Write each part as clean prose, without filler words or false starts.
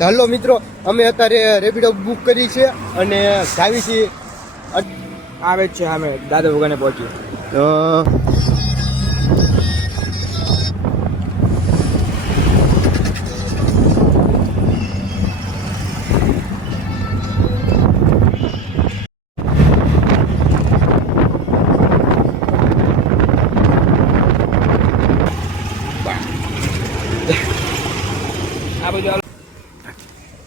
હાલો મિત્રો, અમે અત્યારે રેપિડો બુક કરી છે અને જાવી છીએ આવે છે અમે દાદા વગરને પહોંચી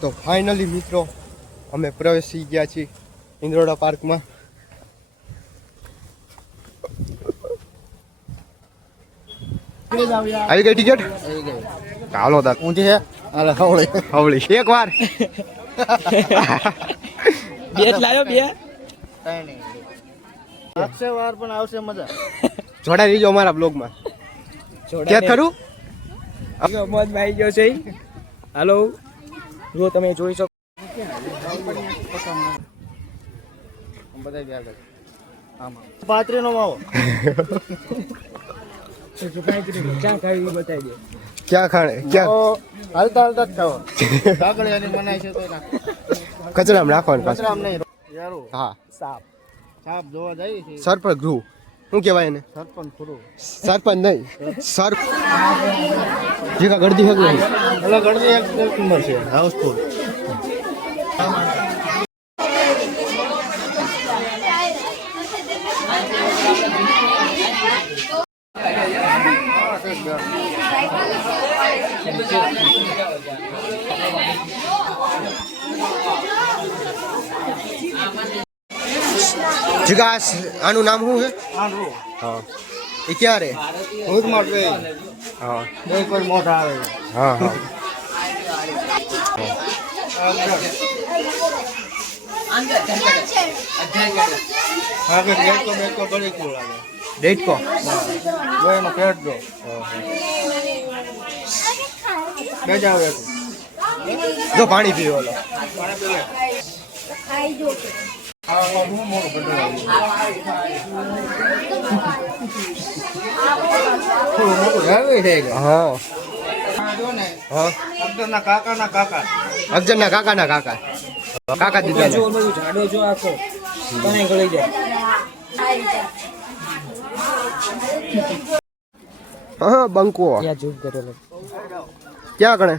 તો ફાઇનલી મિત્રો અમે પ્રવેશી ગયા છીએ ઇન્દ્રોડા પાર્કમાં. આવી ગઈ ટિકિટ? હાલો તાર ઊંચી છે. અરે હવળી હવળી એક વાર બે લાયો બે આવશે વાર પણ આવશે મજા. જોડાઈ રહીજો અમારા બ્લોગમાં. ક્યાં ખરું મોજ આવી ગયો છે. હાલો જો તમે જોઈ શકો પાત્રી નો માવો ક્યાં ખાવી બતાવી દે. ક્યાં ખાણે ક્યાં હાલતા હાલતા જ ખાઓ. કાકડિયાની બનાય છે તો કચરામાં રાખવાનું પાછું. કચરામ નહીં યારો. હા સાપ સાપ જોવા જાય છે. સરપંચ ગૃહ શું કહેવાય એને? સરપંચ ખરું. સરપંચ નહીં સર જીકા ગળદી હક નહીં. અલગ અડધી એક નંબર છે હાઉસફુલ. જીકા આનું નામ શું છે? હા એ ક્યાં રે? હું જ મળશે. હા બે કોઈ મોટા આવે. હા હા આગળ બેઠો બેઠો ગળી કુળ આવે. ડેટકો એનો પેટ દો બે જાવ એક જો પાણી પીવો લો. હા હા અફજલના કાકાના કાકા. અફજલના કાકાના કાકા કાકા દીધા જો બધું ઝાડો જો આખો તને ગળી જાય. હા બંકો ત્યાં ઝૂમ કરેલો ક્યાં ગણે?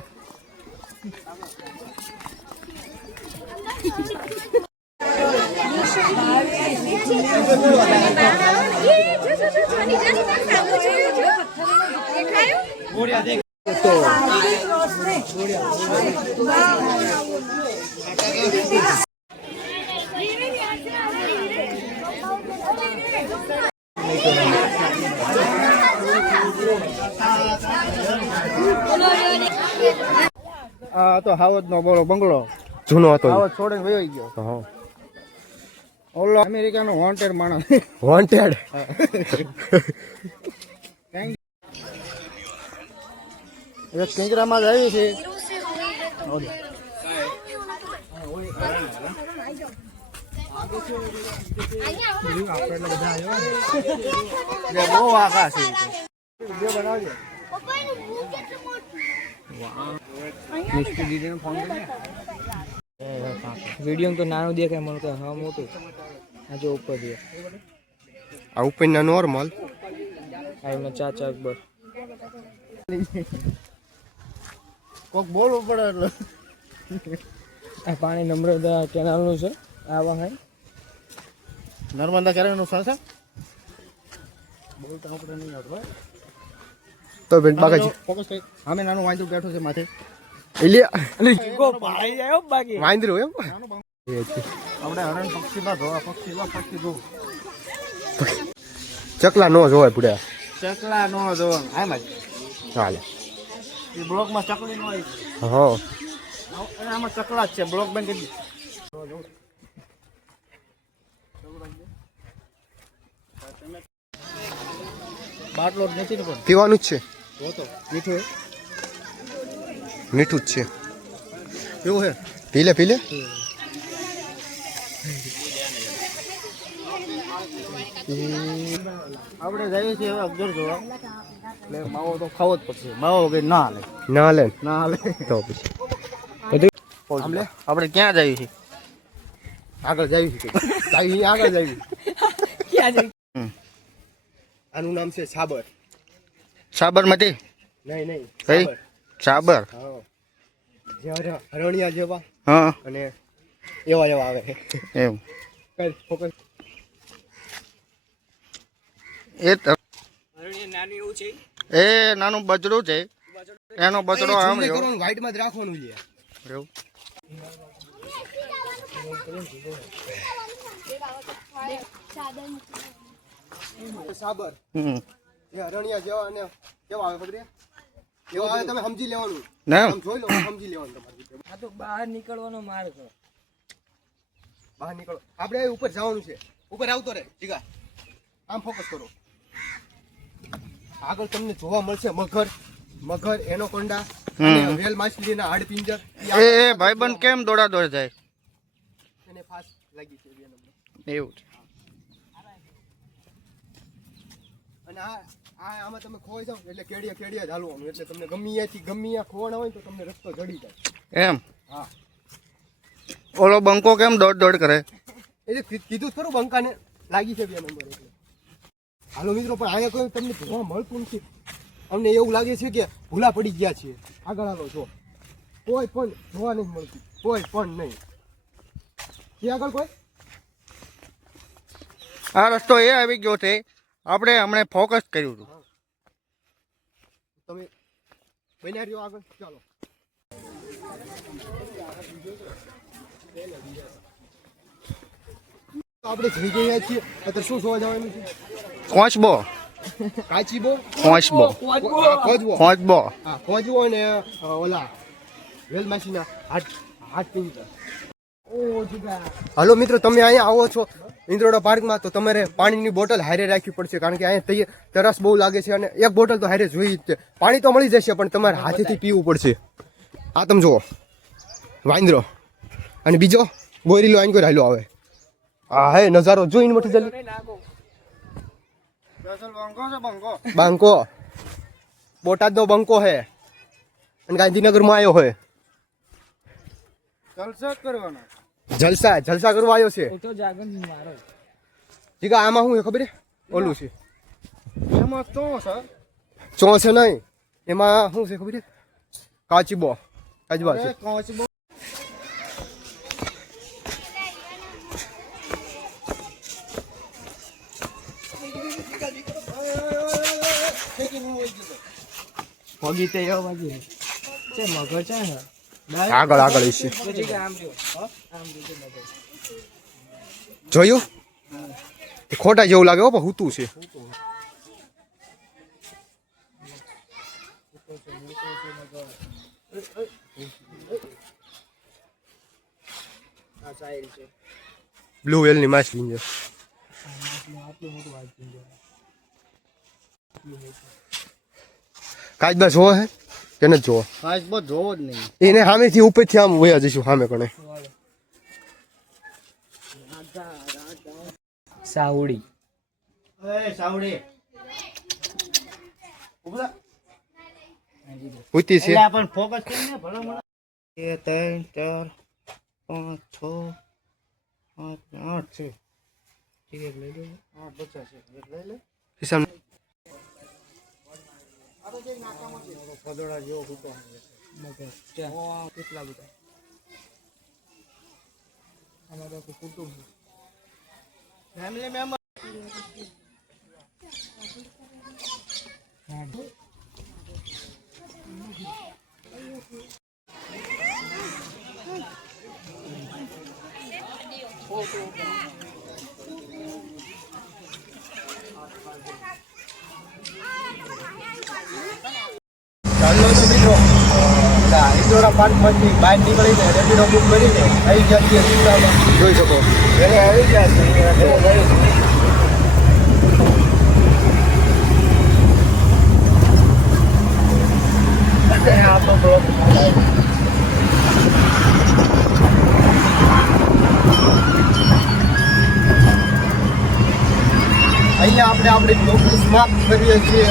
આ તો હાવજ નો બોલો બંગલો જૂનો હતો હાવજ છોડીને વયો ગયો. હા ઓલો અમેરિકાનો વોન્ટેડ માણસ. વોન્ટેડ એક કિંજરામાં જ આવ્યું છે. બહુ આખા છે. વિડીયો તો નાનું દેખાય મને તો હા મોટું આ જો ઉપર દે આ ઉપરના નોર્મલ આ એમાં ચાચા અકબર કોક બોલવું પડે એટલે આ પાણી નમ્રતા કેનાલનું છે. આવા હાઈ નર્મદા કેનાલનું છે. બોલતા આપણે નહીં આવડતું. તો બેન બાગાજી ફોકસ કરી. અમે નાનું વાંદરું બેઠું છે માથે. કો પાણી જાય બાકી વાંદરું એમ આપણે હરણ પક્ષીમાં ધોવા પક્ષી જો ચકલા નો જોવાય પૂરા. ચકલા નો જોવાનું હા માં હાલે એ બ્લોકમાં ચકલી નો આવી. હા અને આમાં ચકલા જ છે. બ્લોક બેન કરી બાટલો નથી ને પણ પીવાનું જ છે. જોતો મીઠું મીઠું જ છે. કેવું છે? પીલે પીલે આપણે જઈએ છીએ હવે અગર જોવા એટલે માવો તો ખાવો જ પડશે. માવો વગર ના હાલે. ના હાલે ના હાલે તો પછી આમ લે. આપણે ક્યાં જઈએ છીએ આગળ જાવી છે જાવી આગળ જાવી. ક્યાં જઈ આનું નામ છે સાબર. સાબરમતી નહીં નહીં કઈ? સાબર. સાબર હા જે હરણિયા જેવા હા અને એવા એવા આવે છે. એમ કઈ ફોકસ. એ તો નાનું એવું છે એ નાનું બજરું છે એનો બચડો આમ રહ્યો વ્હાઈટ માં જ રાખવાનું છે. એવું સાબર હમ એ હરણિયા જેવા અને કેવા આવે ખબર છે? એવા આવે તમે સમજી લેવાનું. ને આમ જોઈ લો સમજી લેવાનું તમારે. આ તો બહાર નીકળવાનો માર્ગ છે બહાર નીકળો. આપણે ઉપર જવાનું છે. ઉપર આવતો રે જીગા. આમ ફોકસ કરો. આગળ તમને જોવા મળશે મગર મગર એનોકોન્ડા અને વેલ માછલીના હાડપિંજર. એ ભાઈબંધ કેમ દોડા દોડ જાય એને ફાસ્ટ લાગી છે બે નંબર. એવું છે અને આમાં તમે ખોઈ જાવ એટલે કેડિયા કેડિયા જ હાલવાનું. એટલે તમને ગમી ત્યાં ખોવાના હોય ને તો તમને રસ્તો જડી જાય. એમ હા ઓલો બંકો કેમ દોડ દોડ કરે એટલે કીધું જ ખરું બંકાને લાગી છે બે નંબર. એટલે હાલો મિત્રો પણ અહીંયા કોઈ તમને જોવા મળતું નથી. અમને એવું લાગે છે કે ભૂલા પડી ગયા છીએ. આગળ હાલો છો કોઈ પણ જોવા નથી મળતું. કોઈ પણ નહીં. કે આગળ કોઈ આ રસ્તો એ આવી ગયો છે આપણે હમણાં ફોકસ કર્યું હતું તમે બન્યા રહ્યો આગળ. ચાલો આપણે જઈ ગયા છીએ. અત્યારે શું જોવા જવાનું છે? કોચબો કાચીબો કોચબો કોચબો કોચબો હા કોચબો અને ઓલા વેલમાસીના હાટ પિંજર. હાલો મિત્રો તમે અહીંયા આવો છો ઇન્દ્રોડા પાર્કમાં તો તમારે પાણીની બોટલ હારે રાખવી પડશે. કારણ કે અહીંયા તરસ બહુ લાગે છે અને એક બોટલ તો હારે જોઈ જ છે. પાણી તો મળી જશે પણ તમારે હાથેથી પીવું પડશે. આ તમે જુઓ વાંદરો અને બીજો ગોરીલો આઈને કોઈ હાલો આવે. હા હે નજારો જોઈને મટી જલ્દી. બાંકો બોટાદ નો બંકો હે અને ગાંધીનગરમાં આવ્યો હોય. જલસા કરવા આવ્યો છે. તો જાગન મારો જીગા આમાં શું ખબર છે? ઓલું છે એમાં તો ચો છે નહીં એમાં શું છે ખબર છે? કાચીબો કાચબા છે. કોચબો પગી તે એવો બાજુ છે મગર છે ને આગળ છે આમ જો આમ જો મગર જોયું? ખોટા જેવું લાગે હો પણ હુતું છે. આ સાઈલ છે બ્લુ વેલ ની માછલી છે. કાચબા જોવો હે કે નથી જોવો? કોચબો જોવો જ નહીં એને સામેથી ઉપરથી આમ વયા જઈશું સામે કણે. સાવડી સાવડી ઉતી છે. પણ ફોકસ કરીને ભલા 2 3 4 5 6 8 છે ટિકિટ લઈ લો. 8 50 છે લઈ લે. હિસાબ પદોડા જેવો હતો મગર કેટલા બધા અમારા તો કુટુંબ ફેમિલી મેમ્બર ઇન્દોરા પાર્કમાંથી બહાર નીકળીને રેપિડો બુક કરીને આવી ગયા છીએ વિસ્તારમાં જોઈ શકો. એને આવી ગયા છે અહીંયા આપણે આપણી બ્લોગની સમાપ્ત કરીએ છીએ.